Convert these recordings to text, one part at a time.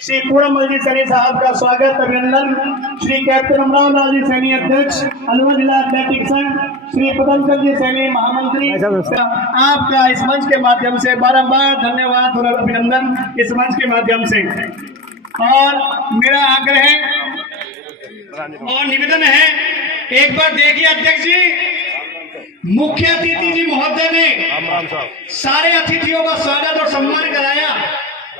श्री पूर्णमल जी सैनी साहब का स्वागत अभिनंदन। श्री कैप्टन अमराव लाल जी सैनी अध्यक्ष अलवर जिला एथलेटिक संघ, श्री पतंजलि जी सैनी महामंत्री, आपका इस मंच के माध्यम से बारंबार धन्यवाद और अभिनंदन इस मंच के माध्यम से। और मेरा आग्रह और निवेदन है, एक बार देखिए अध्यक्ष जी, मुख्य अतिथि जी महोदय ने सारे अतिथियों का स्वागत और सम्मान कराया,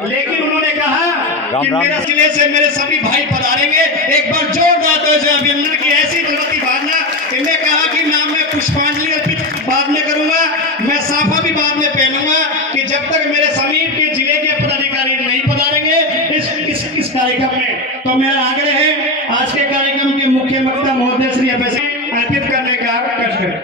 लेकिन उन्होंने कहा कि मेरे जिले से मेरे सभी भाई पधारेंगे। एक बार जोरदार अभिनंदन की ऐसी प्रगति भावना। इन्हें कहा कि नाम मैं पुष्पांजलि अर्पित बाद में करूंगा, मैं साफा भी बाद में पहनूंगा कि जब तक मेरे समीप के जिले के पदाधिकारी नहीं पधारेंगे इस कार्यक्रम में। तो मेरा आग्रह है, आज के कार्यक्रम के मुख्य वक्ता महोदय श्री अभय सिंह अर्पित करने का कष्ट करें।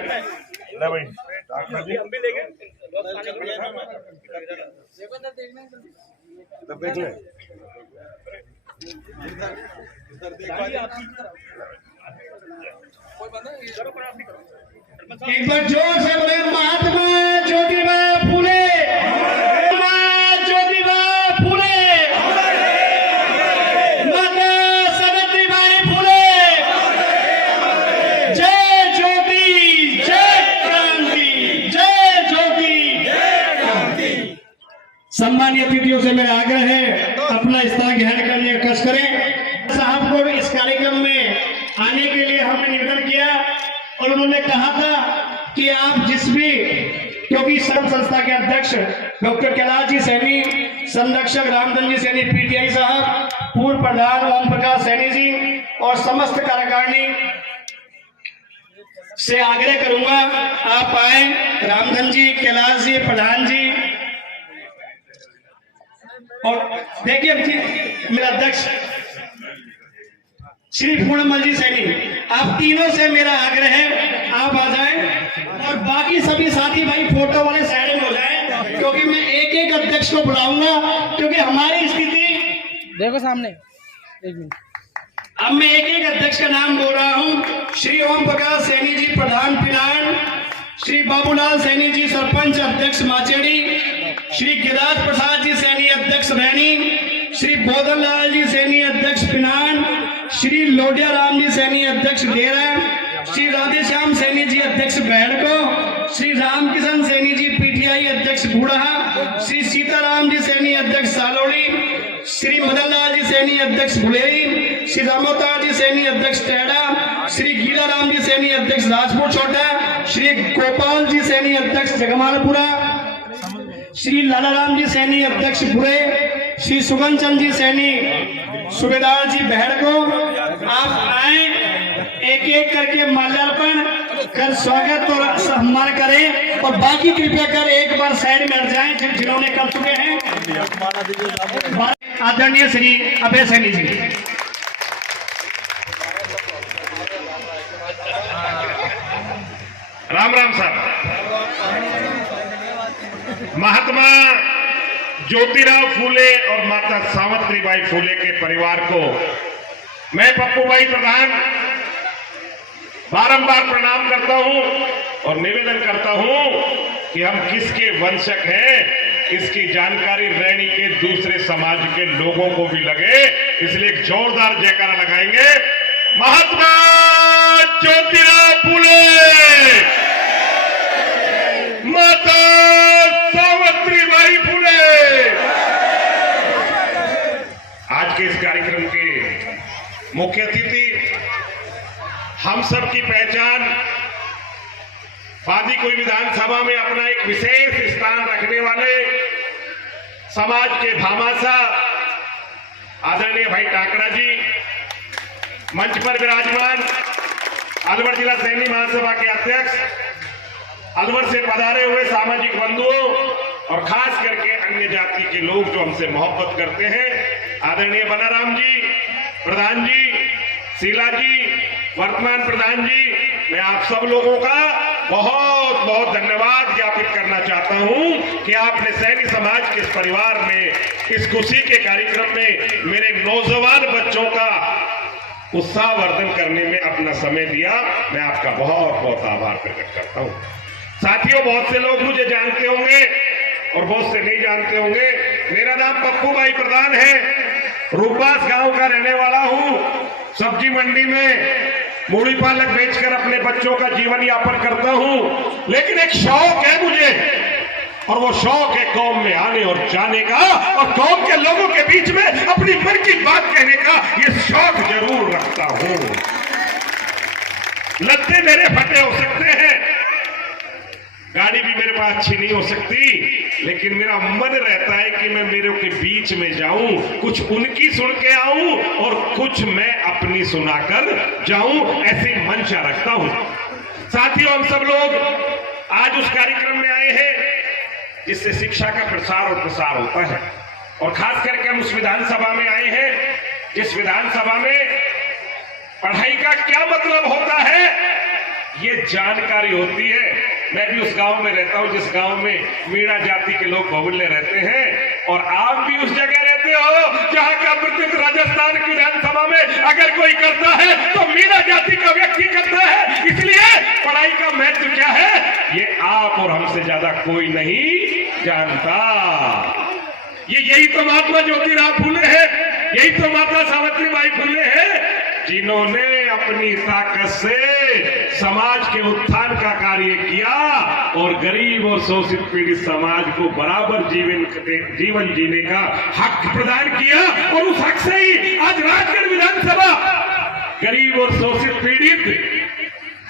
एक बार जोर से बोले, महात्मा ज्योतिबा फूले, ज्योतिबा फूले, माता सावित्रीबाई फूले, जय ज्योति, जय क्रांति, जय ज्योति, जय क्रांति। सम्मानित अतिथियों से मेरा आग्रह है, अपना स्थान ग्रहण करने का कष्ट करें। साहब को भी इस कार्यक्रम में आने के लिए हमने निवेदन किया और उन्होंने कहा था कि आप जिस भी, क्योंकि सर्व संस्था के अध्यक्ष डॉक्टर कैलाश जी सैनी, संरक्षक रामधन जी सैनी पीटीआई साहब, पूर्व प्रधान ओम प्रकाश सैनी जी और समस्त कार्यकारिणी से आग्रह करूंगा आप आए। रामधन जी, कैलाश जी, प्रधान जी और देखिए मेरा अध्यक्ष श्री पूर्णमल जी सैनी, आप तीनों से मेरा आग्रह है आप आ जाएं और बाकी सभी साथी भाई फोटो वाले साइड में हो जाएं, क्योंकि मैं एक एक अध्यक्ष को बुलाऊंगा, क्योंकि हमारी स्थिति देखो सामने। एक मिनट, अब मैं एक एक अध्यक्ष का नाम बोल रहा हूं। श्री ओम प्रकाश सैनी जी प्रधान पिलान, श्री बाबूलाल सैनी जी सरपंच अध्यक्ष माचेड़ी, श्री गिरिराज प्रसाद जी सैनी अध्यक्ष रैनी, श्री बोधन लाल जी सैनी अध्यक्ष पिनान, श्री लोडिया राम जी सैनी अध्यक्ष डेरा, श्री राधेश्याम सैनी जी अध्यक्ष बैड़को, श्री रामकिशन सैनी जी पीटीआई अध्यक्ष बूढ़ा, श्री सीताराम जी सैनी अध्यक्ष सालोड़ी, श्री मदन लाल जी सैनी अध्यक्ष भुलेरी, श्री रामोतार जी सैनी अध्यक्ष टेड़ा, श्री गीला राम जी सैनी अध्यक्ष राजपुर छोटा, श्री गोपाल जी सैनी अध्यक्ष जगमालपुरा, श्री लालाराम जी सैनी अध्यक्ष बुरे, श्री सुगन चंद जी सैनी सूबेदार जी बहड़को। आप आए, एक एक करके माल्यार्पण कर स्वागत और सम्मान करें और बाकी कृपया कर एक बार साइड में हट जाएं जिन्होंने कर चुके हैं। आदरणीय श्री अभय सैनी जी। राम राम साहब। महात्मा ज्योतिराव फूले और माता सावित्रीबाई फूले के परिवार को मैं पप्पू भाई प्रधान बारंबार प्रणाम करता हूं और निवेदन करता हूं कि हम किसके वंशक हैं इसकी जानकारी रैनी के दूसरे समाज के लोगों को भी लगे, इसलिए एक जोरदार जयकारा लगाएंगे। महात्मा ज्योतिराव फूले, माता सावित्रीबाई फूले। आज के इस कार्यक्रम के मुख्य अतिथि, हम सब की पहचान बांदीकुई विधानसभा में अपना एक विशेष स्थान रखने वाले समाज के भामाशाह आदरणीय भाई टाकड़ा जी, मंच पर विराजमान अलवर जिला सैनी महासभा के अध्यक्ष, अलवर से पधारे हुए सामाजिक बंधुओं और खास करके अन्य जाति के लोग जो हमसे मोहब्बत करते हैं, आदरणीय बनाराम जी, प्रधान जी, शीला जी, वर्तमान प्रधान जी, मैं आप सब लोगों का बहुत बहुत धन्यवाद ज्ञापित करना चाहता हूं कि आपने सैनी समाज के इस परिवार में इस खुशी के कार्यक्रम में मेरे नौजवान बच्चों का उत्साहवर्धन करने में अपना समय दिया। मैं आपका बहुत बहुत आभार प्रकट करता हूं। साथियों, बहुत से लोग मुझे जानते होंगे और बहुत से नहीं जानते होंगे। मेरा नाम पप्पू भाई प्रधान है रूपास गांव का रहने वाला हूं। सब्जी मंडी में मूली पालक बेचकर अपने बच्चों का जीवन यापन करता हूं। लेकिन एक शौक है मुझे, और वो शौक है कौम में आने और जाने का, और कौम के लोगों के बीच में अपनी मन की बात कहने का ये शौक जरूर रखता हूं। लत्ते मेरे फटे हो सकते हैं, गाड़ी भी मेरे पास अच्छी नहीं हो सकती, लेकिन मेरा मन रहता है कि मैं मेरे के बीच में जाऊं, कुछ उनकी सुन के आऊं और कुछ मैं अपनी सुनाकर जाऊं, ऐसी मंशा रखता हूं। साथियों, हम सब लोग आज उस कार्यक्रम में आए हैं जिससे शिक्षा का प्रसार और प्रसार होता है, और खास करके हम उस विधानसभा में आए हैं जिस विधानसभा में पढ़ाई का क्या मतलब होता है ये जानकारी होती है। मैं भी उस गांव में रहता हूं जिस गांव में मीणा जाति के लोग बहुल्य रहते हैं, और आप भी उस जगह रहते हो जहां का प्रतिनिधित्व राजस्थान की विधानसभा में अगर कोई करता है तो मीणा जाति का व्यक्ति करता है। इसलिए पढ़ाई का महत्व क्या है ये आप और हमसे ज्यादा कोई नहीं जानता। यही तो महात्मा ज्योतिराव फूले है, यही तो माता सावित्रीबाई फूले है, जिन्होंने अपनी ताकत से समाज के उत्थान का कार्य किया और गरीब और शोषित पीड़ित समाज को बराबर जीवन जीने का हक प्रदान किया। और उस हक से ही आज राजगढ़ विधानसभा गरीब और शोषित पीड़ित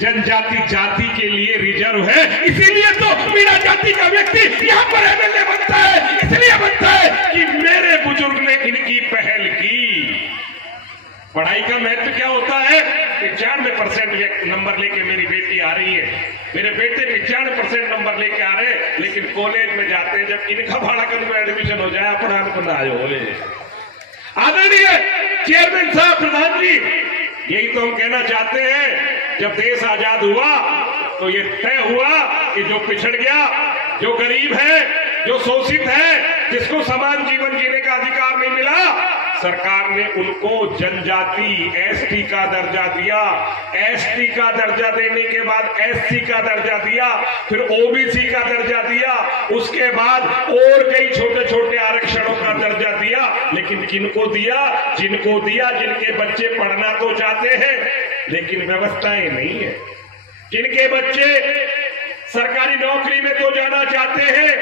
जनजाति जाति के लिए रिजर्व है। इसीलिए तो मीणा जाति का व्यक्ति यहाँ पर एमएलए बनता है, इसलिए बनता है कि मेरे बुजुर्ग ने इनकी पहल की। पढ़ाई का महत्व क्या होता है? 91% नंबर लेके मेरी बेटी आ रही है, मेरे बेटे 91% नंबर लेके आ रहे हैं, लेकिन कॉलेज में जाते हैं जब इनका भाड़ा कल में एडमिशन हो जाए पढ़ाने को ना हो। आदरणीय चेयरमैन साहब, प्रधान जी, यही तो हम कहना चाहते हैं। जब देश आजाद हुआ तो ये तय हुआ कि जो पिछड़ गया, जो गरीब है, जो शोषित है, जिसको समान जीवन जीने का अधिकार नहीं मिला, सरकार ने उनको जनजाति एसटी का दर्जा दिया। एसटी का दर्जा देने के बाद एससी का दर्जा दिया, फिर ओबीसी का दर्जा दिया, उसके बाद और कई छोटे छोटे आरक्षणों का दर्जा दिया। लेकिन किनको दिया? जिनको दिया जिनके बच्चे पढ़ना तो चाहते हैं लेकिन व्यवस्थाएं नहीं है, जिनके बच्चे सरकारी नौकरी में तो जाना चाहते हैं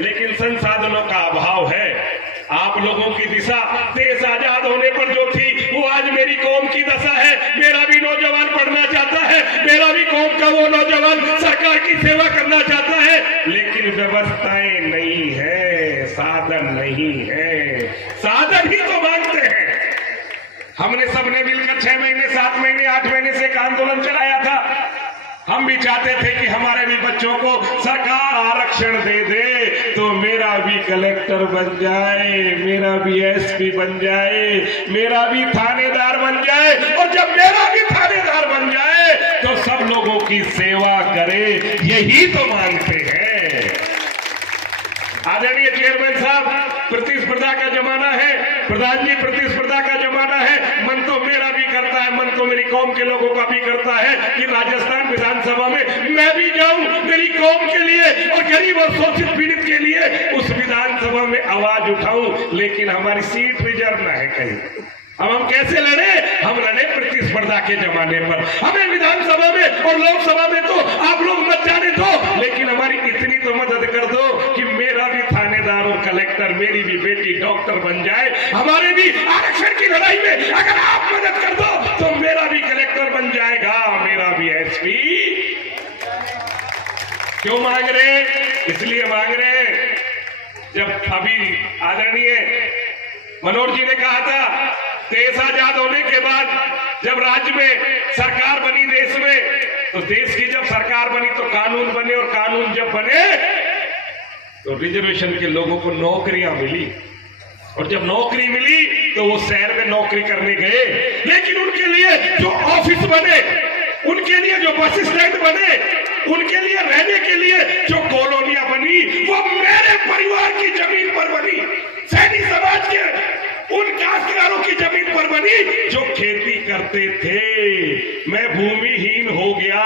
लेकिन संसाधनों का अभाव है। आप लोगों की दिशा देश आजाद होने पर जो थी वो आज मेरी कौम की दशा है। मेरा भी नौजवान पढ़ना चाहता है, मेरा भी कौम का वो नौजवान सरकार की सेवा करना चाहता है, लेकिन व्यवस्थाएं नहीं है, साधन नहीं है। साधन ही तो मांगते हैं। हमने सबने मिलकर 6 महीने 7 महीने 8 महीने से एक आंदोलन चलाया था। हम भी चाहते थे कि हमारे भी बच्चों को सरकार आरक्षण दे दे तो मेरा भी कलेक्टर बन जाए, मेरा भी एसपी बन जाए, मेरा भी थानेदार बन जाए, और जब मेरा भी थानेदार बन जाए तो सब लोगों की सेवा करे। यही तो मांगते हैं। आदरणीय चेयरमैन साहब, प्रतिस्पर्धा का जमाना है, प्रधान जी प्रतिस्पर्धा का जमाना है। मन तो मेरा भी करता है, मन तो मेरी कौम के लोगों का भी करता है कि राजस्थान विधानसभा में मैं भी जाऊं, मेरी कौम के लिए और गरीब और शोषित पीड़ित के लिए उस विधानसभा में आवाज उठाऊं, लेकिन हमारी सीट रिजर्व ना है कहीं। अब हम कैसे लड़े? हम लड़े प्रतिस्पर्धा के जमाने पर। हमें विधानसभा में और लोकसभा में तो आप लोग मत जाने दो, लेकिन हमारी इतनी तो मदद कर दो कि मेरा भी थानेदार और कलेक्टर, मेरी भी बेटी डॉक्टर बन जाए। हमारे भी आरक्षण की लड़ाई में अगर आप मदद कर दो तो मेरा भी कलेक्टर बन जाएगा, मेरा भी एसपी। क्यों मांग रहे? इसलिए मांग रहे जब अभी आदरणीय मनोहर जी ने कहा था देश आजाद होने के बाद जब राज्य में सरकार बनी देश में, तो देश की जब सरकार बनी तो कानून बने, और कानून जब बने तो रिजर्वेशन के लोगों को नौकरियां मिली, और जब नौकरी मिली तो वो शहर में नौकरी करने गए। लेकिन उनके लिए जो ऑफिस बने, उनके लिए जो बस स्टैंड बने, उनके लिए रहने के लिए जो कॉलोनियां बनी, वो मेरे परिवार की जमीन पर बनी, सैनी समाज के उन काश्तकारों की जमीन पर बनी जो खेती करते थे। मैं भूमिहीन हो गया,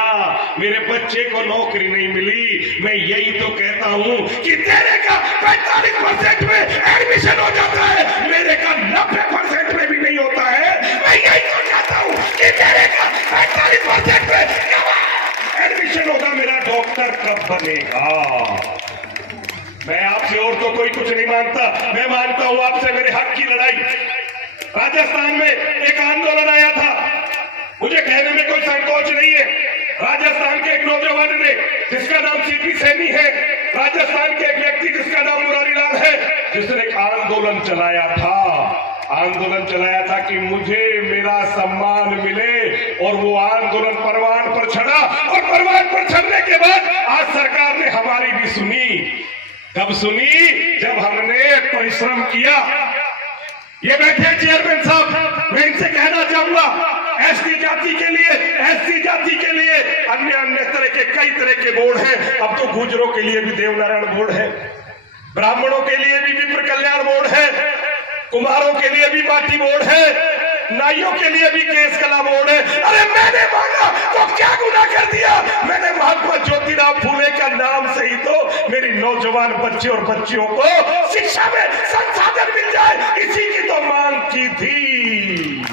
मेरे बच्चे को नौकरी नहीं मिली। मैं यही तो कहता हूं कि तेरे का 45% में एडमिशन हो जाता है, मेरे का 90% कब बनेगा। मैं आपसे और तो कोई कुछ नहीं मांगता, मैं मांगता हूं आपसे मेरे हक की लड़ाई। राजस्थान में एक आंदोलन आया था, मुझे कहने में कोई संकोच नहीं है। राजस्थान के एक नौजवान ने, जिसका नाम सीपी सैनी है, राजस्थान के एक व्यक्ति जिसका नाम मुरारी लाल है, जिसने एक आंदोलन चलाया था। आंदोलन चलाया था कि मुझे मेरा सम्मान मिले, और वो आंदोलन परवान पर चढ़ा, और परवान पर चढ़ने के बाद आज सरकार ने हमारी भी सुनी। कब सुनी? जब हमने परिश्रम किया। ये बैठे चेयरमैन साहब, मैं इनसे कहना चाहूंगा, एसटी जाति के लिए, एससी जाति के लिए अन्य अन्य तरह के कई तरह के बोर्ड हैं। अब तो गुजरों के लिए भी देवनारायण बोर्ड है, ब्राह्मणों के लिए भी विप्र कल्याण बोर्ड है, कुम्हारों के लिए भी माटी बोर्ड है, नाइयों के लिए भी केस कला बोर्ड है। अरे मैंने मांगा तो क्या गुनाह कर दिया? मैंने महात्मा ज्योतिराव फूले का नाम से ही तो मेरी नौजवान बच्चे और बच्चियों को शिक्षा में संसाधन मिल जाए, इसी की तो मांग की थी।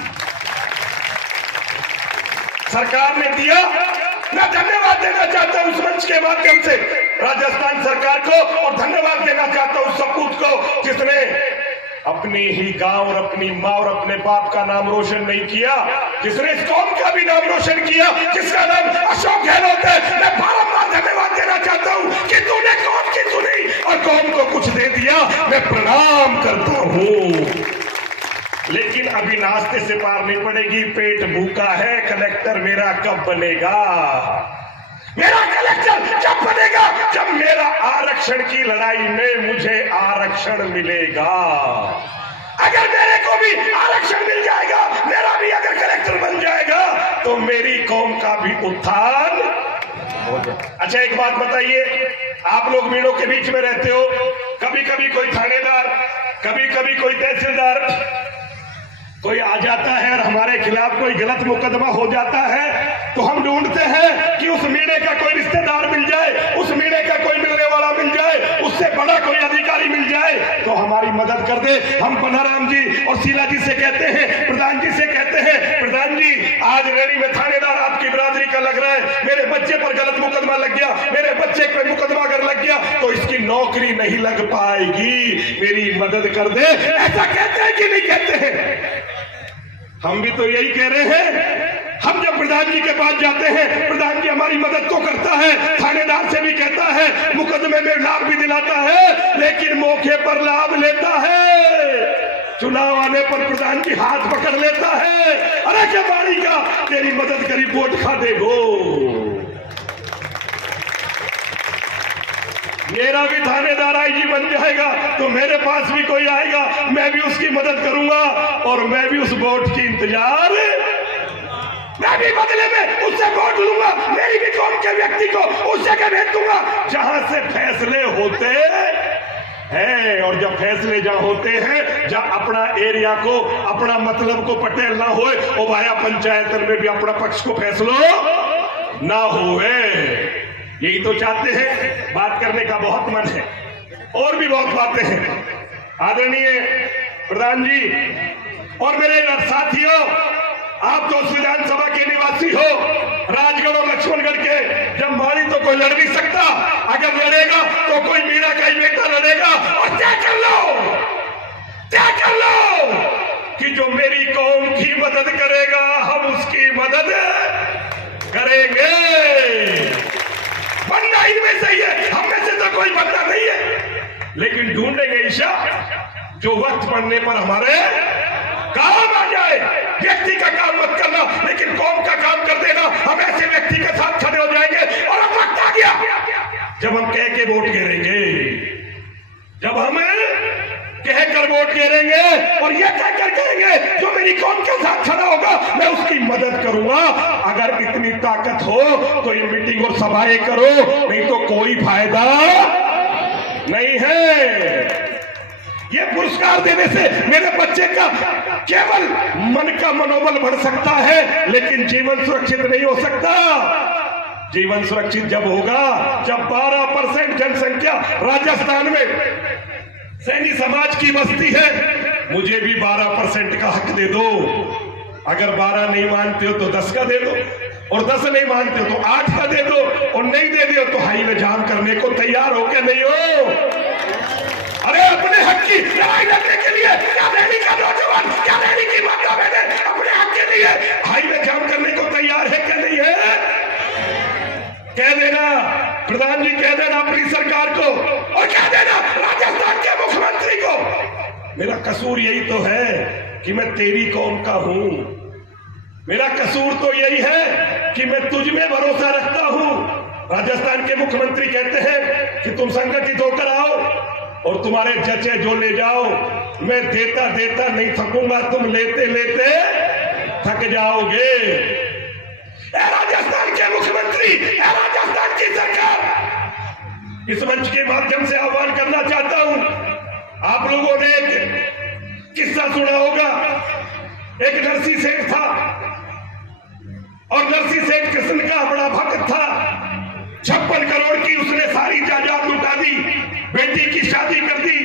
सरकार ने दिया। मैं धन्यवाद देना चाहता हूं उस मंच के माध्यम से राजस्थान सरकार को, और धन्यवाद देना चाहता हूं सपूत को, जिसने अपनी ही गांव और अपनी मां और अपने बाप का नाम रोशन नहीं किया, जिसने इस कौम का भी नाम रोशन किया, जिसका नाम अशोक गहलोत है। मैं बारंबार धन्यवाद देना चाहता हूं कि तूने कौम की सुनी और कौम को कुछ दे दिया। मैं प्रणाम करता हूं, लेकिन अभी नाश्ते से पार नहीं पड़ेगी। पेट भूखा है। कलेक्टर मेरा कब बनेगा? मेरा कलेक्टर जब बनेगा जब मेरा आरक्षण की लड़ाई में मुझे आरक्षण मिलेगा। अगर मेरे को भी आरक्षण मिल जाएगा, मेरा भी अगर कलेक्टर बन जाएगा, तो मेरी कौम का भी उत्थान हो जाए। अच्छा, एक बात बताइए, आप लोग मीणों के बीच में रहते हो, कभी कभी कोई थानेदार, कभी कभी कोई तहसीलदार कोई आ जाता है और हमारे खिलाफ कोई गलत मुकदमा हो जाता है, तो हम ढूंढते हैं कि उस मीणे का कोई रिश्तेदार मिल जाए, उस मीणे का कोई मिलने वाला मिल जाए, उससे बड़ा कोई अधिकारी मिल जाए तो हमारी मदद कर दे। हम पन्नाराम जी और शीला जी से कहते हैं, प्रधान जी से कहते हैं, प्रधान जी आज रेडी में थानेदार आपकी बिरादरी का लग रहा है, मेरे बच्चे पर गलत मुकदमा लग गया, मेरे बच्चे पर मुकदमा अगर लग गया तो इसकी नौकरी नहीं लग पाएगी, मेरी मदद कर दे। ऐसा कहते हैं कि नहीं कहते हैं? हम भी तो यही कह रहे हैं। हम जब प्रधान जी के पास जाते हैं, प्रधान जी हमारी मदद तो करता है, थानेदार से भी कहता है, मुकदमे में लाभ भी दिलाता है, लेकिन मौके पर लाभ लेता है। चुनाव आने पर प्रधान जी हाथ पकड़ लेता है, अरे क्या बाड़ी का तेरी मदद करी वोट खा देगो। मेरा भी थानेदार आईजी बन जाएगा तो मेरे पास भी कोई आएगा, मैं भी उसकी मदद करूंगा, और मैं भी उस वोट की इंतजार, मैं भी बदले में उससे वोट लूंगा, मेरी भी कौम के व्यक्ति को उस जगह भेज दूंगा जहां से फैसले होते हैं। और जब फैसले जहां होते हैं, जहां अपना एरिया को, अपना मतलब को पटेल ना होए, और भाया पंचायत में भी अपना पक्ष को फैसलो ना होए। यही तो चाहते हैं। बात करने का बहुत मन है, और भी बहुत बातें हैं। आदरणीय प्रधान जी और मेरे साथियों, आप तो विधानसभा के निवासी हो, राजगढ़ और लक्ष्मणगढ़ के, जब मारी तो कोई लड़ नहीं सकता, अगर लड़ेगा तो कोई मीरा का ही बेटा लड़ेगा। और तय कर लो कि जो मेरी कौम की मदद करेगा, हम उसकी मदद करेंगे। बंदा इनमें से ही है, हम में से तो कोई बंदा नहीं है, लेकिन ढूंढेंगे ईशा जो वक्त पड़ने पर हमारे काम आ जाए। व्यक्ति का काम मत करना, लेकिन कौम का काम कर देना। हम ऐसे व्यक्ति के साथ खड़े हो जाएंगे, और अब वक्त आ गया जब हम कह के वोट गिरेंगे, जब हम कहकर वोट गिरेंगे और ये कहकर कहेंगे जो मेरी कौम के साथ खड़ा होगा मैं उसकी मदद करूंगा। अगर इतनी ताकत हो तो ये मीटिंग और सभाएं करो, नहीं तो कोई फायदा नहीं है। ये पुरस्कार देने से मेरे बच्चे का केवल मन का मनोबल बढ़ सकता है, लेकिन जीवन सुरक्षित नहीं हो सकता। जीवन सुरक्षित जब होगा जब 12% जनसंख्या राजस्थान में सैनी समाज की बस्ती है। मुझे भी 12% का हक दे दो। अगर 12 नहीं मानते हो तो 10 का दे दो। और 10 नहीं मानते हो तो 8 का दे दो, और नहीं दे दो तो हाईवे जाम करने को तैयार हो के नहीं हो? अरे अपने हक की लड़ाई लड़ने के लिए क्या रैली का नौजवान, क्या रैली की माता बहने अपने हक के लिए हाईवे जाम करने को तैयार है क्या नहीं है? कह देना प्रधान जी, कह देना अपनी सरकार को, और कह देना राजस्थान के मुख्यमंत्री को, मेरा कसूर यही तो है कि मैं तेरी कौम का हूं। मेरा कसूर तो यही है कि मैं तुझ में भरोसा रखता हूं। राजस्थान के मुख्यमंत्री कहते हैं कि तुम संगठित होकर आओ और तुम्हारे जचे जो ले जाओ, मैं देता देता नहीं थकूंगा, तुम लेते लेते थक जाओगे। राजस्थान के मुख्यमंत्री, राजस्थान की सरकार, इस मंच के माध्यम से आह्वान करना चाहता हूं। आप लोगों ने एक किस्सा सुना होगा, एक नरसी सेठ था और नरसी सेठ कृष्ण का बड़ा भक्त था। 56 करोड़ की उसने सारी जायदाद लुटा दी, बेटी की शादी कर दी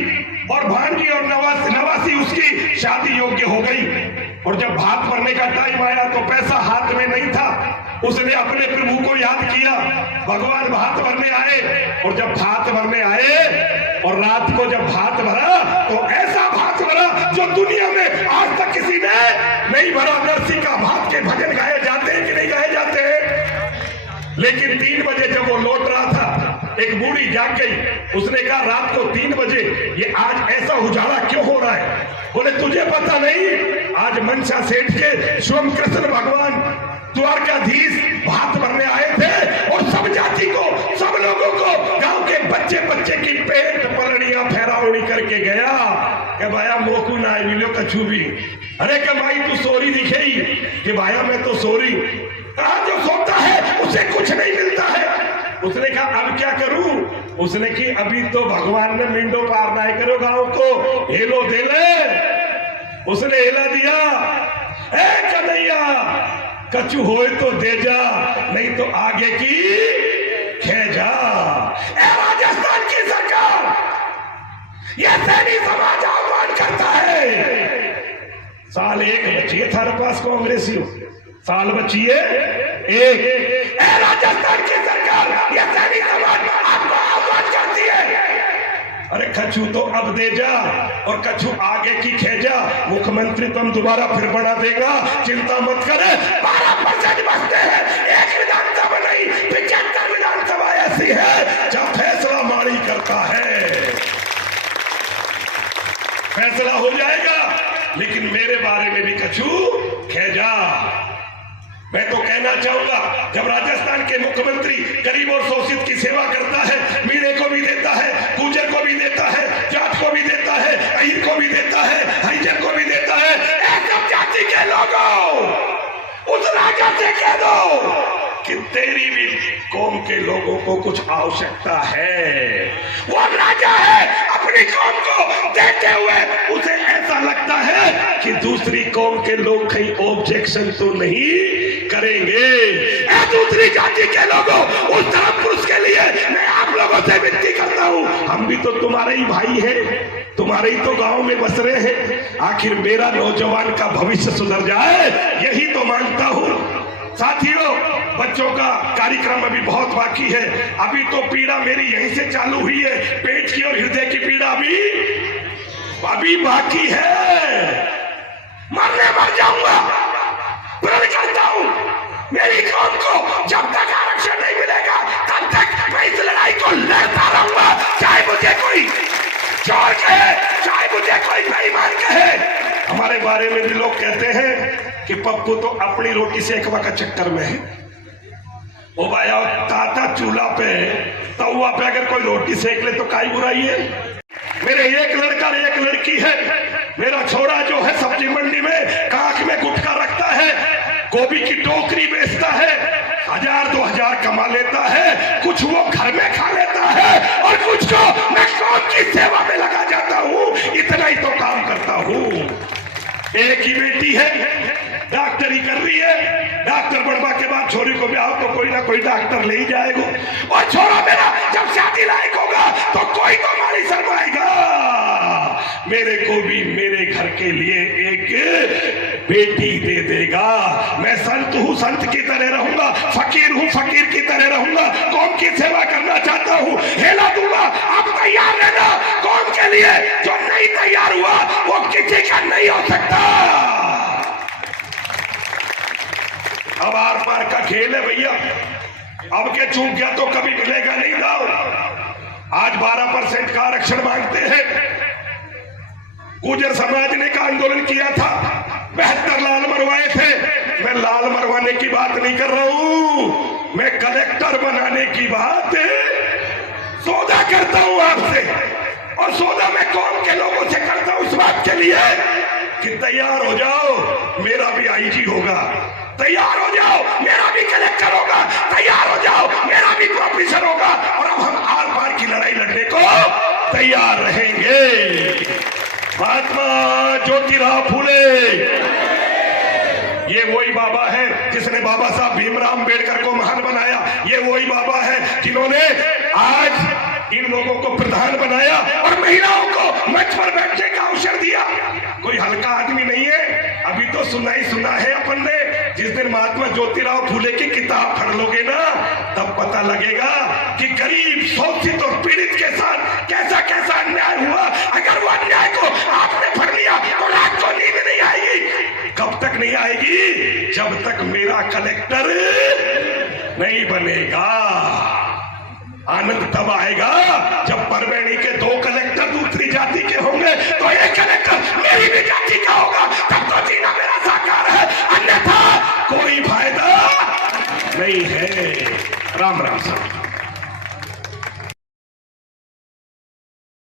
और भांजी और नवासी उसकी शादी योग्य हो गई। और जब भात भरने का टाइम आया तो पैसा हाथ में नहीं था। उसने अपने प्रभु को याद किया, भगवान भात भरने आए, और जब भात भरने आए और रात को जब भात भरा तो ऐसा भात भरा जो दुनिया में आज तक किसी ने नहीं भरा। नरसी का भात के भजन गाए जाते हैं कि नहीं गाए जाते हैं? लेकिन 3 बजे जब वो लौट रहा था, एक बूढ़ी जाग गई। उसने कहा रात को 3 बजे ये आज ऐसा उजाला क्यों हो रहा है? बोले तुझे पता नहीं, आज मनसा सेठ के स्वयं कृष्ण भगवान द्वारकाधीश भात भरने आए थे और सब जाति को, सब लोगों को, गांव के बच्चे बच्चे की पेट पलड़ियां फेरावनी करके गया कि भाया मोकू ना मिलो कछू भी। अरे कि भाई तू सोरी दिखेगी कि भाया मैं तो सोरी। कहा जो सोता है उसे कुछ नहीं मिलता है। उसने कहा अब क्या करूं? उसने की अभी तो भगवान ने मिंडो पार ना करो गांव को, हेलो दे ले। उसने हेला दिया, ए कन्हैया कछु होए तो दे जा, नहीं तो आगे की खे जा। राजस्थान की सरकार, यह सैनी समाज आह्वान करता है। साल 1 बचिए थारे पास कांग्रेसियों, साल बचिए 1। राजस्थान की सरकार, यह सैनी समाज आपको आह्वान करती है। अरे कछु तो अब दे जा और कछु आगे की खेजा। मुख्यमंत्री तुम दोबारा फिर बना देगा, चिंता मत करे। 12% बचते हैं, एक विधानसभा नहीं 75 विधानसभा ऐसी है जहां फैसला माड़ी करता है। फैसला हो जाएगा, लेकिन मेरे बारे में भी कछु खेजा। मैं तो कहना चाहूंगा, जब राजस्थान के मुख्यमंत्री गरीब और शोषित की सेवा करता है, मीणे को भी देता है, गुर्जर को भी देता है, जाट को भी देता है, अहिर को भी देता है, हरिजन को भी देता है, सब जाति के लोगों, उस राजा से कह दो कि तेरी भी कौम के लोगों को कुछ आवश्यकता है। वो राजा है, अपनी कौम को देते हुए उसे ऐसा लगता है कि दूसरी कौम के लोग कहीं ऑब्जेक्शन तो नहीं करेंगे। दूसरी जाति के लोगों, उस धर्म पुरुष के लिए मैं आप लोगों से विनती करता हूं, हम भी तो तुम्हारे ही भाई हैं, तुम्हारे ही तो गांव में बस रहे हैं। आखिर मेरा नौजवान का भविष्य सुधर जाए, यही तो मांगता हूं। साथियों, बच्चों का कार्यक्रम अभी बहुत बाकी है। अभी तो पीड़ा मेरी यहीं से चालू हुई है, पेट की और हृदय की पीड़ा अभी बाकी है। मर जाऊंगा, प्रण करता हूं, मेरी कौम को जब तक आरक्षण नहीं मिलेगा तब तक मैं इस लड़ाई को लड़ता रहूंगा, चाहे मुझे कोई चोर कहे, चाहे मुझे कोई बेईमान कहे। हमारे बारे में भी लोग कहते हैं कि पप्पू तो अपनी रोटी सेकवा का चक्कर में है। ओ भाया ताता चूल्हा पे, तवा पे अगर कोई रोटी सेक ले तो काई बुराई है? मेरे एक लड़का एक लड़की है। मेरा छोरा जो है सब्जी मंडी में काख में गुटखा रखता है, गोभी की टोकरी बेचता है, 1000-2000 कमा लेता है। कुछ वो घर में खा लेता है और कुछ को मैं कौम की सेवा में लगा जाता हूँ। इतना ही तो काम करता हूँ। एक ही बेटी है, डॉक्टरी कर रही है। डॉक्टर बनवा के बाद छोरी को ब्याह तो कोई ना कोई डॉक्टर ले ही जाएगा। और छोरा मेरा जब शादी लायक होगा तो कोई तो मारी शर्माएगा। मेरे को भी मेरे घर के लिए एक बेटी दे देगा। मैं संत हूं, संत की तरह रहूंगा, फकीर हूं, फकीर की तरह रहूंगा, कौम की सेवा करना चाहता हूं, हेला दूंगा। आप तैयार रहना कौम के लिए। जो नहीं तैयार हुआ वो किसी का नहीं हो सकता। अब आर पार का खेल है भैया। अब के चूक गया तो कभी मिलेगा नहीं दाव। आज 12% का आरक्षण मांगते हैं। गुर्जर समाज ने का आंदोलन किया था, 72 लाल मरवाए थे। मैं लाल मरवाने की बात नहीं कर रहा हूं, मैं कलेक्टर बनाने की बात सौदा करता हूं आपसे। और सौदा मैं कौम के लोगों से करता हूं इस बात के लिए कि तैयार हो जाओ, मेरा भी आईजी होगा। तैयार हो जाओ, मेरा भी कलेक्टर होगा। तैयार हो जाओ, मेरा भी प्रोफेसर होगा। और अब हम आर पार की लड़ाई लड़ने को तैयार रहेंगे। महात्मा ज्योतिराव फूले ये वही बाबा है जिसने बाबा साहब भीमराव अंबेडकर को महान बनाया। ये वही बाबा है जिन्होंने आज इन लोगों को प्रधान बनाया और महिलाओं को मंच पर बैठने का अवसर दिया। कोई हल्का आदमी नहीं है। अभी तो सुना ही सुना है अपन ने। जिस दिन महात्मा ज्योतिराव फूले की किताब पढ़ लोगे ना, तब पता लगेगा कि गरीब, शोषित और पीड़ित के साथ कैसा कैसा अन्याय हुआ। अगर वो अन्याय को आपने पढ़ लिया तो रात को नींद नहीं आएगी। कब तक नहीं आएगी? जब तक मेरा कलेक्टर नहीं बनेगा। आनंद तब आएगा जब परवेणी के 2 कलेक्टर दूसरी जाति